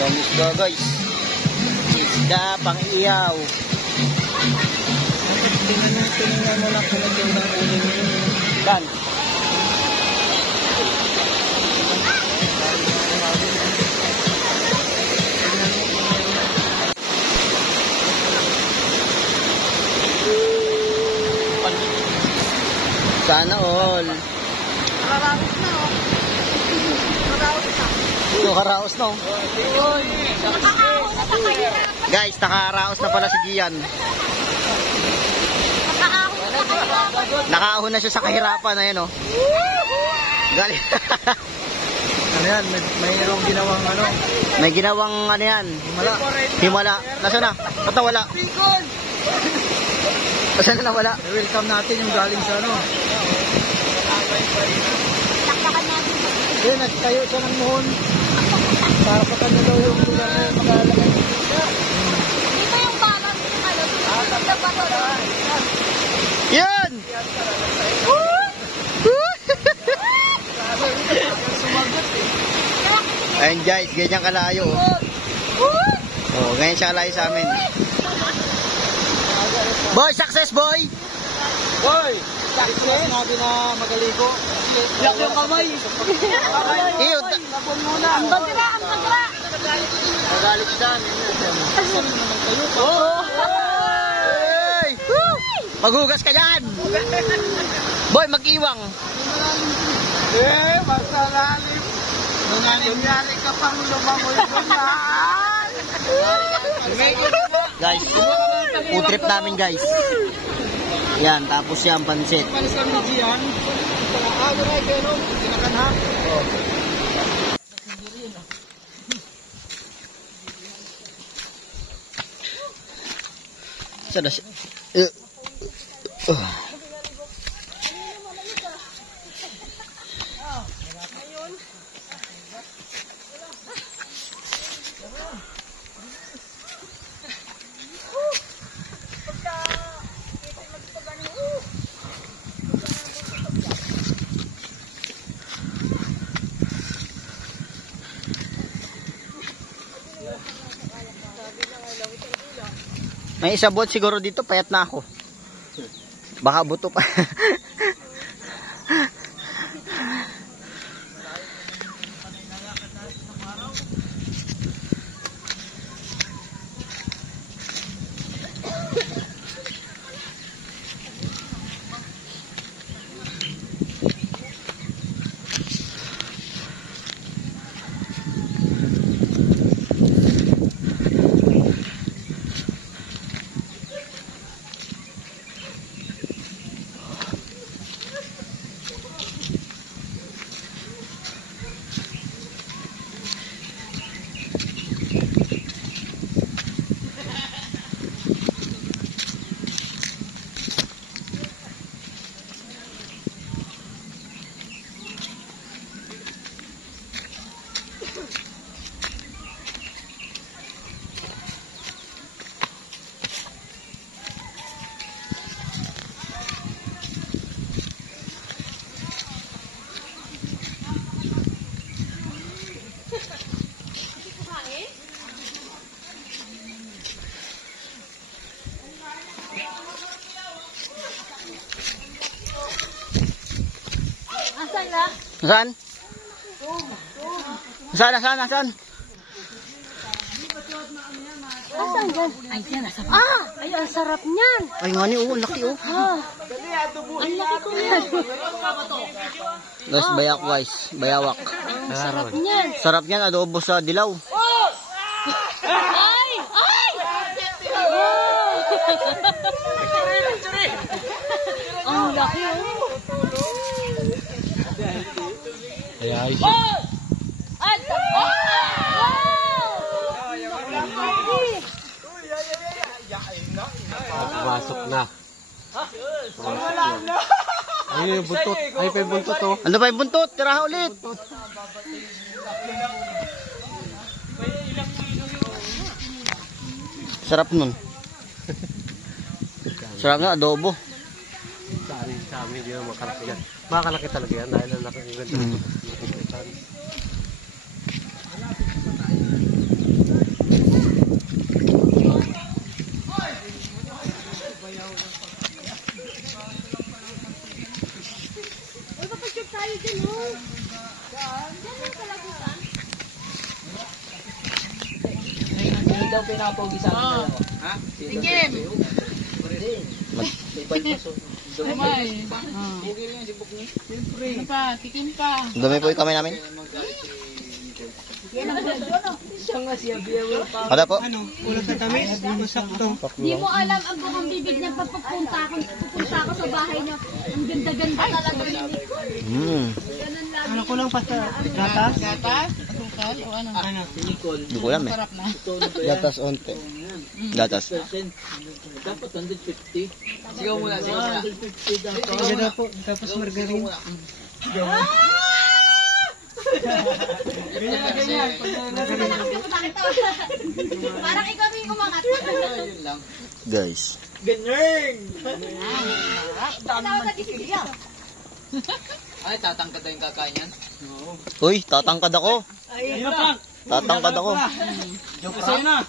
Isda guys. Isda pang iyaw. Tingnan mo lang kung ito ng ulo niyo. Dan. Sana all. Karaos na oh. Karaos na. Ito karaos na oh. Guys, nakaraos na pala si Gian. Nakaahon na siya sa kahirapan na yun oh. Galing. Ano yan? Mayroong ginawang ano? May ginawang ano yan? Himala. Himala. Nasaan na? Ba't nawala? Nasaan na nawala? Welcome natin yung galing sa ano. Then, nagtayo siya ng muhon. Para sa kanya daw yung lugar na yung magalagay. Dito yung parang Yan! Ayun guys, ganyan kalayo oh. Ganyan siya kalayo sa amin. Boy, success boy! Boy! Success! Nabi na magaligo. Yak yung kamay. Iyo, Tapon muna. ang bagra, ang bagra. magalit siya. Oh! Hey! Maghugas ka dyan! Boy, mag-iwang. Masalalim. Nangyari ka pang lumangoy bumaan. Guys, food trip namin guys. Yan, tapos yan, pansit. Malis kami ni Gian. Ano na ikaw? Kinakanha? Oo. Sada siya. May isa bot siguro dito, payat na ako. Baka buto pa. Saan? Saan? Asan dyan? Ay, yan, nasa baba. Ay, ang sarap niyan. Ay nga ni, oh, laki oh. Ang laki ko yan. Guys, bayak guys, bayawak. Ang sarap niyan. Sarap niyan, adobo sa dilaw. Ay! Ay! Ang laki oh. Ay, At! Pasok na. Ay, yung buntot. Ay, pa yung buntot oh. Ano ba yung buntot? Tiraha ulit. Sarap nun. Sarap na, adobo. Sa amin, hindi na makalaki yan. Makalaki talaga yan dahil ang laki ng ganda. daw pinapogi sa akin dalawa. Ha? Tikim! Umay. Ano pa? Tikim pa. Dumi po yung kamay namin. Ada po? Ulo sa tamis, masakto. Hindi mo alam ang buong bibig niya pupunta ako sa bahay niya. Ang ganda-ganda talaga ni Nicole. Ganun lang. Ano ko lang pasta? Gatas? Gatas? Asukal? O ano? Ano? Hindi ko alam eh. Sarap na. Gatas onte. Gatas. Dapat 150. Sigaw muna, sigaw muna. 150 dapat. Ganda po, tapos margarine. Ganyan. Parang ikaw yung umangat. Guys. Ganyan! Ay, tatangkad na yung kakain yan. Uy, tatangkad ako. Ay, Tatangkad ako. joke sa'yo na.